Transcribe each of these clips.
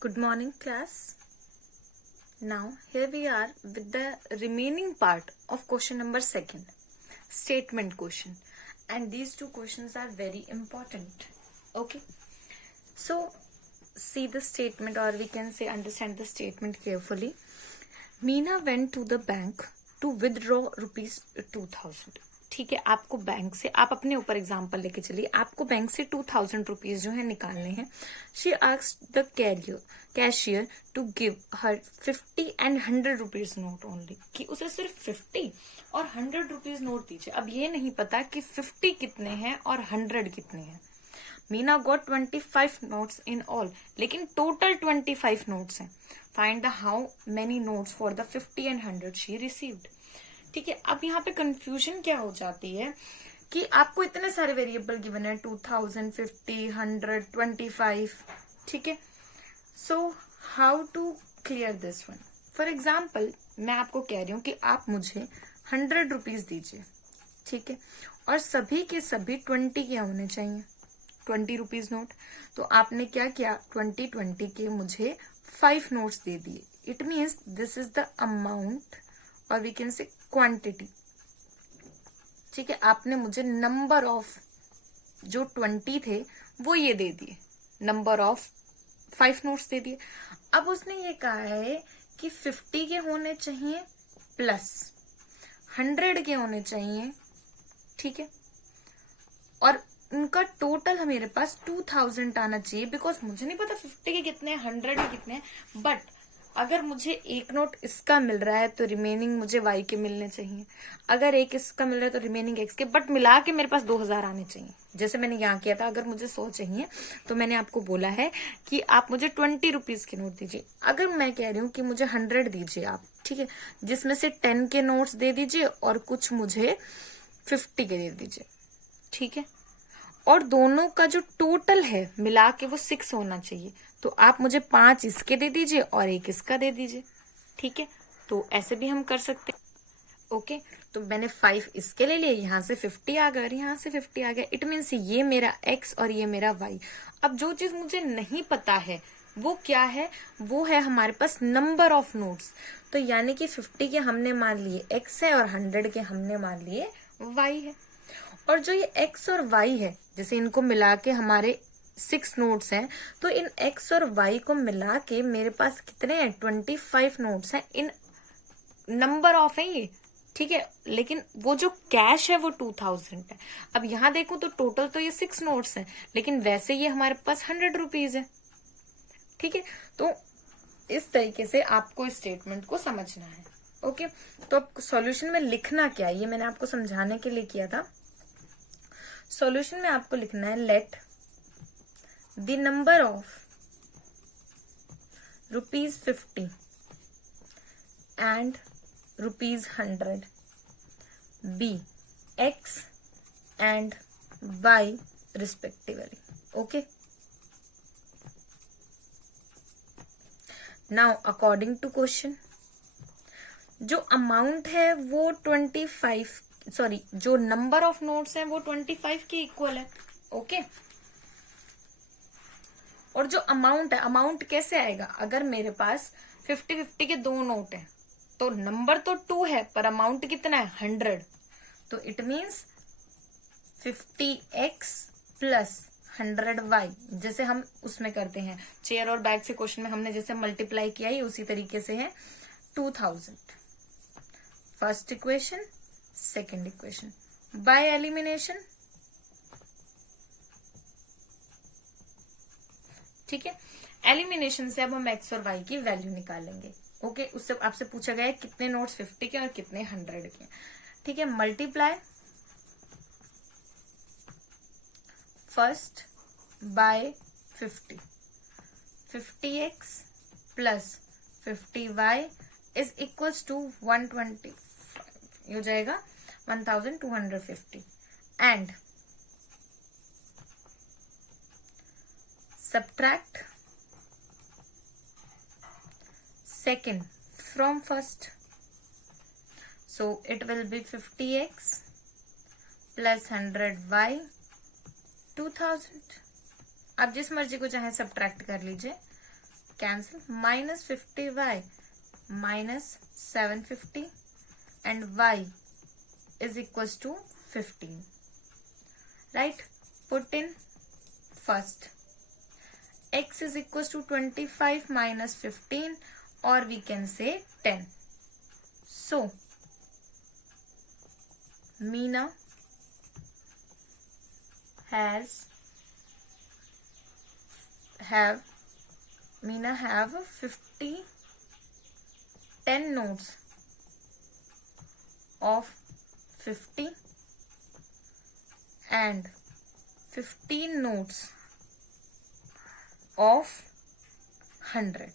Good morning, class. Now, here we are with the remaining part of question number 2, statement question. And these two questions are very important. Okay. So, see the statement, or we can say understand the statement carefully. Meena went to the bank to withdraw rupees 2000. ठीक है, आपको bank से, आप अपने ऊपर example लेके चलिए, आपको बैंक से 2000 रुपीज जो है निकालने हैं. She asked the cashier to give her 50 and 100 rupees note only, कि उसे सिर्फ 50 और 100 रुपीज नोट दीजिए. अब ये नहीं पता कि 50 कितने हैं और 100 कितने हैं. Meena got 25 notes in all, लेकिन टोटल 25 नोट्स हैं. Find the how many notes for the 50 and 100 she received. ठीक है, अब यहाँ पे कंफ्यूजन क्या हो जाती है कि आपको इतने सारे वेरिएबल गिवन है, 2000, 50, 100, 25. ठीक है, so how to clear this one. For example, मैं आपको कह रही हूँ कि आप मुझे 100 रुपीज दीजिए. ठीक है, और सभी के सभी 20 के होने चाहिए, 20 रुपीज नोट. तो आपने क्या किया, 20 के मुझे 5 नोट्स दे दिए. It means this is the amount, और वी कैन से क्वांटिटी. ठीक है, आपने मुझे नंबर ऑफ जो 20 थे वो ये दे दिए, नंबर ऑफ 5 नोट्स दे दिए. अब उसने ये कहा है कि 50 के होने चाहिए प्लस 100 के होने चाहिए. ठीक है, और उनका टोटल मेरे पास 2000 आना चाहिए. बिकॉज मुझे नहीं पता 50 के कितने, 100 के कितने हैं, बट अगर मुझे एक नोट इसका मिल रहा है तो रिमेनिंग मुझे वाई के मिलने चाहिए. अगर एक इसका मिल रहा है तो रिमेनिंग एक्स के, बट मिला के मेरे पास 2000 आने चाहिए. जैसे मैंने यहाँ किया था, अगर मुझे 100 चाहिए तो मैंने आपको बोला है कि आप मुझे 20 रुपीज के नोट दीजिए. अगर मैं कह रही हूँ कि मुझे 100 दीजिए आप, ठीक है, जिसमें से 10 के नोट्स दे दीजिए और कुछ मुझे 50 के दे दीजिए. ठीक है, और दोनों का जो टोटल है मिला के वो 6 होना चाहिए. तो आप मुझे 5 इसके दे दीजिए और 1 इसका दे दीजिए. ठीक है, तो ऐसे भी हम कर सकते हैं. ओके, तो मैंने 5 इसके ले लिए, यहाँ से 50 आ गया और यहाँ से 50 आ गया. इट मीन्स ये मेरा x और ये मेरा y. अब जो चीज मुझे नहीं पता है वो क्या है, वो है हमारे पास नंबर ऑफ नोट्स. तो यानी कि 50 के हमने मान लिए x है और 100 के हमने मान लिए y है. और जो ये x और y है, जैसे इनको मिला के हमारे 6 नोट्स हैं, तो इन x और y को मिला के मेरे पास कितने हैं, 25 नोट्स हैं. इन नंबर ऑफ है ये. ठीक है, लेकिन वो जो कैश है वो 2000 है. अब यहां देखो तो टोटल तो ये 6 नोट्स हैं, लेकिन वैसे ये हमारे पास 100 रुपीज है. ठीक है, तो इस तरीके से आपको इस स्टेटमेंट को समझना है. ओके, तो अब सॉल्यूशन में लिखना क्या है, ये मैंने आपको समझाने के लिए किया था. सॉल्यूशन में आपको लिखना है, let the number of ₹50 and ₹100 be x and y respectively. Okay, now according to question, जो अमाउंट है वो 25, सॉरी, जो नंबर ऑफ नोट्स हैं वो 25 के इक्वल है. ओके, और जो अमाउंट है, अमाउंट कैसे आएगा, अगर मेरे पास 50-50 के 2 नोट हैं तो नंबर तो 2 है पर अमाउंट कितना है, 100. तो it means 50x plus 100y, जैसे हम उसमें करते हैं चेयर और बैग से क्वेश्चन में हमने जैसे मल्टीप्लाई किया ही उसी तरीके से है. 2000 first equation, second equation by elimination. ठीक है, एलिमिनेशन से अब हम x और y की वैल्यू निकालेंगे. ओके, उससे आपसे पूछा गया है कितने नोट्स 50 के और कितने 100 के. ठीक है, multiply first by 50x plus 50y is equals to 125, हो जाएगा 1250. And subtract second from first, so it will be 50x plus 100y 2000. आप जिस मर्जी को चाहे सब्ट्रैक्ट कर लीजिए. cancel, minus 50y minus 750 and y is equals to 15. Right? Put in first. X is equals to 25 minus 15, or we can say 10. So, Meena have 10 notes of 50 and 15 notes of 100.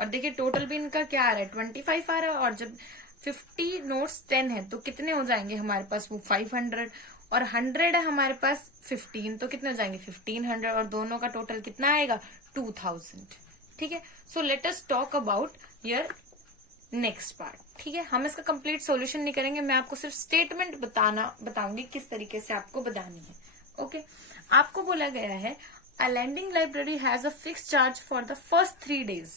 और देखिए total भी इनका क्या आ रहा है, 25 आ रहा है, और जब 50 नोट्स 10 है तो कितने हो जाएंगे हमारे पास, वो 500, और 100 है हमारे पास 15, तो कितने हो जाएंगे 1500, और दोनों का टोटल कितना आएगा 2000. ठीक है. So let us talk about your next part. ठीक है, हम इसका कंप्लीट सॉल्यूशन नहीं करेंगे, मैं आपको सिर्फ स्टेटमेंट बताऊंगी किस तरीके से आपको बतानी है. ओके. आपको बोला गया है a lending library has a fix charge for the first 3 days.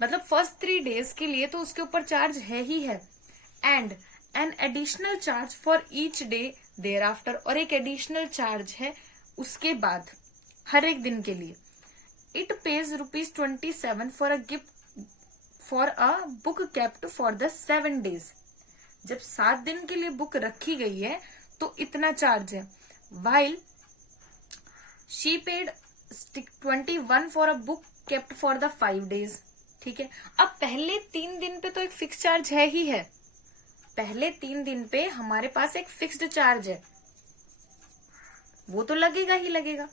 मतलब फर्स्ट 3 days के लिए तो उसके ऊपर चार्ज है ही है, and an additional charge for each day thereafter, और एक एडिशनल चार्ज है उसके बाद हर एक दिन के लिए. It pays ₹27 for a gift for a book kept for the 7 days. जब 7 दिन के लिए बुक रखी गई है तो इतना चार्ज है. While she paid 21 for a book kept for the 5 days. ठीक है. अब पहले 3 दिन पे तो एक फिक्स चार्ज है ही है, पहले 3 दिन पे हमारे पास एक फिक्स्ड चार्ज है, वो तो लगेगा ही लगेगा.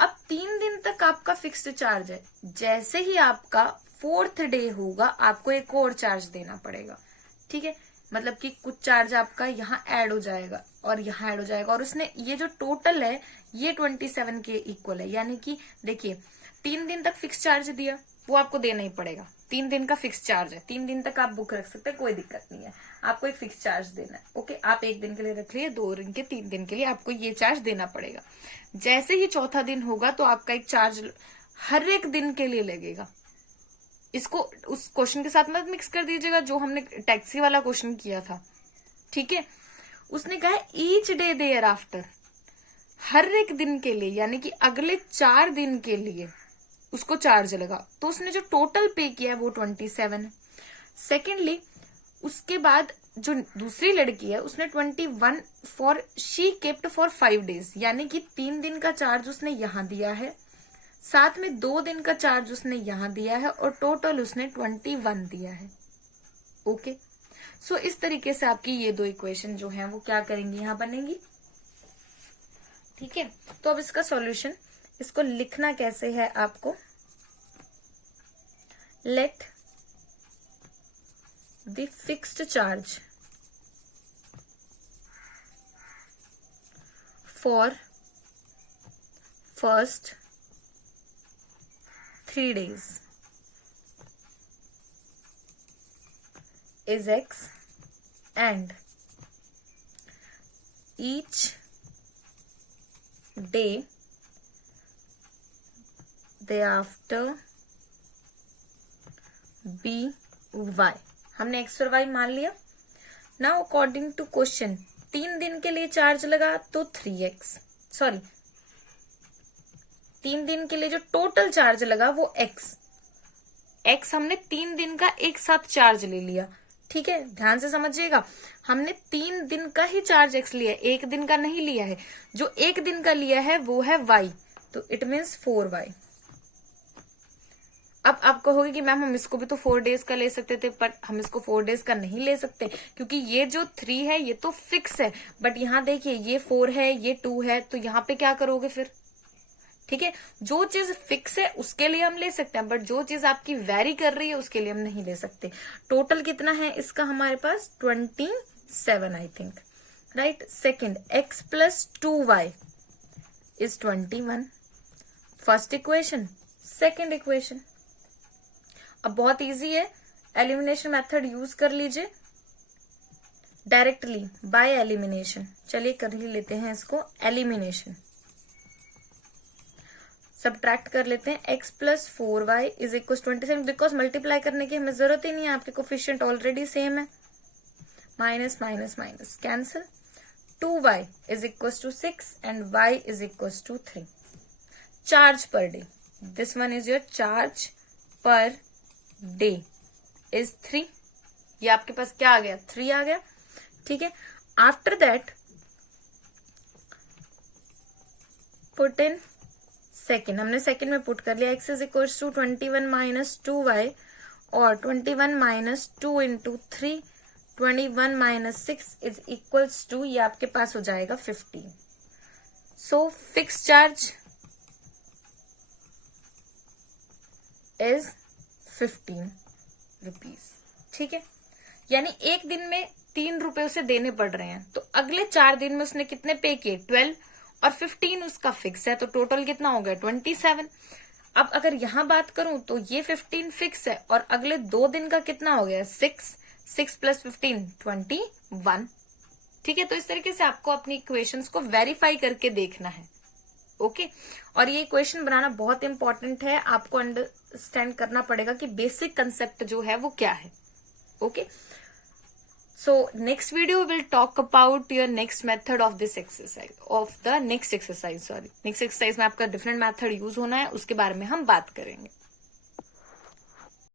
अब 3 दिन तक आपका फिक्स्ड चार्ज है, जैसे ही आपका 4th डे होगा आपको एक और चार्ज देना पड़ेगा. ठीक है, मतलब कि कुछ चार्ज आपका यहाँ ऐड हो जाएगा और यहाँ ऐड हो जाएगा, और उसने ये जो टोटल है ये 27 के इक्वल है. यानी कि देखिए 3 दिन तक फिक्स चार्ज दिया, वो आपको देना ही पड़ेगा. 3 दिन का फिक्स चार्ज है, 3 दिन तक आप बुक रख सकते हैं, कोई दिक्कत नहीं है, आपको एक फिक्स चार्ज देना है. ओके, आप 1 दिन के लिए रख लिए, 2 दिन के, 3 दिन के लिए आपको ये चार्ज देना पड़ेगा. जैसे ही 4था दिन होगा तो आपका एक चार्ज हर एक दिन के लिए लगेगा. इसको उस क्वेश्चन के साथ मत मिक्स कर दीजिएगा जो हमने टैक्सी वाला क्वेश्चन किया था. ठीक है, उसने कहा ईच डे देयर आफ्टर, हर एक दिन के लिए, यानी कि अगले 4 दिन के लिए उसको चार्ज लगा. तो उसने जो टोटल पे किया है वो 27 है. सेकेंडली उसके बाद जो दूसरी लड़की है उसने 21 for she kept for 5 days, यानी कि 3 दिन का चार्ज उसने यहाँ दिया है, साथ में 2 दिन का चार्ज उसने यहाँ दिया है, और टोटल उसने 21 दिया है. ओके. सो इस तरीके से आपकी ये 2 इक्वेशन जो है वो क्या करेंगी, यहाँ बनेंगी. ठीक है, तो अब इसका सॉल्यूशन, इसको लिखना कैसे है आपको. Let the fixed charge for first 3 days is X, and each day thereafter be Y. हमने X और Y मान लिया. नाउ अकॉर्डिंग टू क्वेश्चन 3 दिन के लिए चार्ज लगा तो 3x, सॉरी 3 दिन के लिए जो टोटल चार्ज लगा वो x हमने 3 दिन का एक साथ चार्ज ले लिया. ठीक है, ध्यान से समझिएगा, हमने 3 दिन का ही चार्ज x लिया है, 1 दिन का नहीं लिया है. जो 1 दिन का लिया है वो है y, तो इट मीन्स 4y. अब आप कहोगे कि मैम हम इसको भी तो 4 days का ले सकते थे, पर हम इसको 4 days का नहीं ले सकते क्योंकि ये जो 3 है ये तो फिक्स है, बट यहाँ देखिए ये 4 है, ये 2 है, तो यहाँ पे क्या करोगे फिर. ठीक है, जो चीज फिक्स है उसके लिए हम ले सकते हैं, बट जो चीज आपकी वेरी कर रही है उसके लिए हम नहीं ले सकते. टोटल कितना है इसका हमारे पास 27 I think, right. Second x plus 2y is 21. First equation, second equation. अब बहुत इजी है, एलिमिनेशन मेथड यूज कर लीजिए डायरेक्टली बाय एलिमिनेशन. चलिए कर ही लेते हैं इसको एलिमिनेशन. सब्ट्रैक्ट कर लेते हैं। x plus 4y is equal 27, because multiply करने की हमें जरूरत ही नहीं है, आपके कोफिशिएंट ऑलरेडी सेम है। Minus minus minus cancel, 2y is equal to 6 and y is equal to 3। Charge per day, this one is your charge per day is 3। ये आपके पास क्या आ गया, 3 आ गया, ठीक है। After that put in second, हमने second में पुट कर लिया। x is equal to 21 minus 2y और 21 minus 2 into 3, 21 minus 6 is equals to, ये आपके पास हो जाएगा 15। So fix charge is 15 rupees, ठीक है। यानी एक दिन में 3 रुपए उसे देने पड़ रहे हैं, तो अगले 4 दिन में उसने कितने पे किए, 12, और 15 उसका फिक्स है, तो टोटल कितना हो गया, 27। अब अगर यहां बात करूं तो ये 15 फिक्स है और अगले 2 दिन का कितना हो गया, 6 प्लस 15 21, ठीक है। तो इस तरीके से आपको अपनी इक्वेशंस को वेरीफाई करके देखना है, ओके। और ये इक्वेशन बनाना बहुत इंपॉर्टेंट है, आपको अंडरस्टैंड करना पड़ेगा कि बेसिक कंसेप्ट जो है वो क्या है, okay. So next video will talk about your next method of this exercise, of the next exercise, sorry. Next exercise में आपका different method use होना है, उसके बारे में हम बात करेंगे।